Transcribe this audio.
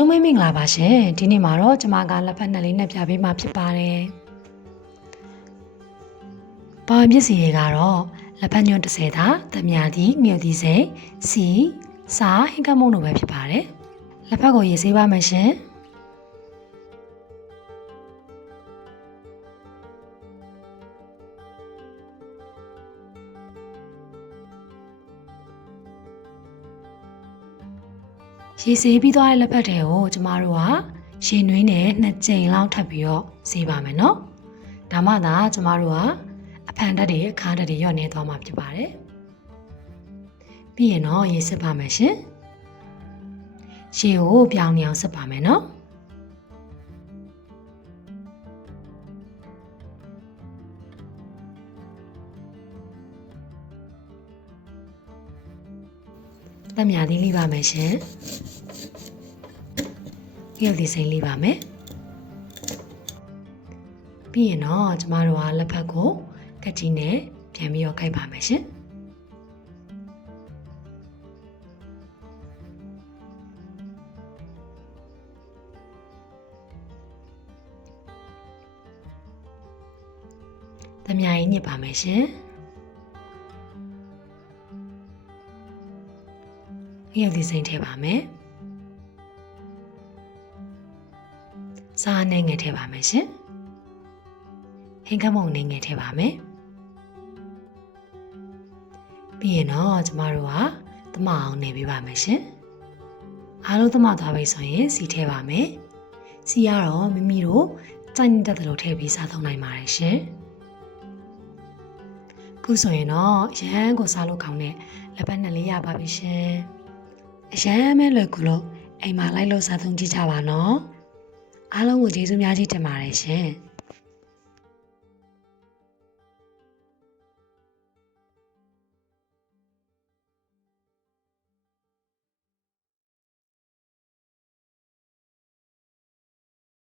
လုံးမင်္ဂလာပါရှင်ဒီနေ့မှာတော့ကျွန်မကလက်ဖက်နဲ့လေးနဲ့ပြပေးမှာဖြစ်ပါတယ်။ပါဝင်ပစ္စည်းတွေကတော့လက်ဖက်ညွန့်30သား၊သမ ्या သီး၊ငှက်သီးစိမ်း၊စီ၊စားဟင်းကမုံတို့ပဲဖြစ်ပါတယ်။လက်ဖက်ကိုရေးဆေးပါမယ်ရှင်။ရေဆေးပြီးသွားတဲ့လက်ဖက်တွေကိုကျမတို့ကရေနွေးနဲ့2ကြိမ်လောက်ထပ်ပြီးတော့ဆေးပါမယ်နော်။ဒါမှသာကျမတို့ကအဖန်ဓာတ်တွေအခါဓာတ်တွေညော့နေသွားမှာဖြစ်ပါတယ်။ပြီးရင်တော့ရေစစ်ပါမယ်ရှင်။ရေကိုပြောင်းနေအောင်စစ်ပါမယ်နော်။သမ ्या သီးလေးပါမယ်ရှင်။ငှက်သီးစိမ်းလေးပါမယ်ပြီးရင်တော့ကျမတို့ကလက်ဖက်ကိုကတ်ကြီးနဲ့ပြန်ပြီးတော့ခိုက်ပါမယ်ရှင်သမ ्या ကြီးညစ်ပါမယ်ရှင်ငှက်သီးစိမ်းထည့်ပါမယ်စားနဲ့ငယ်ထည့်ပါမယ်ရှင်ဟင်းကမုံနဲ့ငယ်ထည့်ပါမယ်ပြီးရင်တော့ကျမတို့ကသမအောင်နေပေးပါမယ်ရှင်အားလုံးသမသွားပြီဆိုရင်စီထည့်ပါမယ်စီကတော့မိမိတို့ကြိုက်နေတဲ့လိုထည့်ပြီးစားသုံးနိုင်ပါတယ်ရှင်ခုဆိုရင်တော့ရမ်းကိုစားလို့ကောင်းတဲ့လက်ပတ်နဲ့လေးရပါပြီရှင်အရမ်းမဲလွယ်ကူလို့အိမ်မှာလိုက်လို့စားသုံးကြည့်ကြပါနော်အားလုံးကိုကျေးဇူးများကြီးတင်ပါတယ်ရှင်။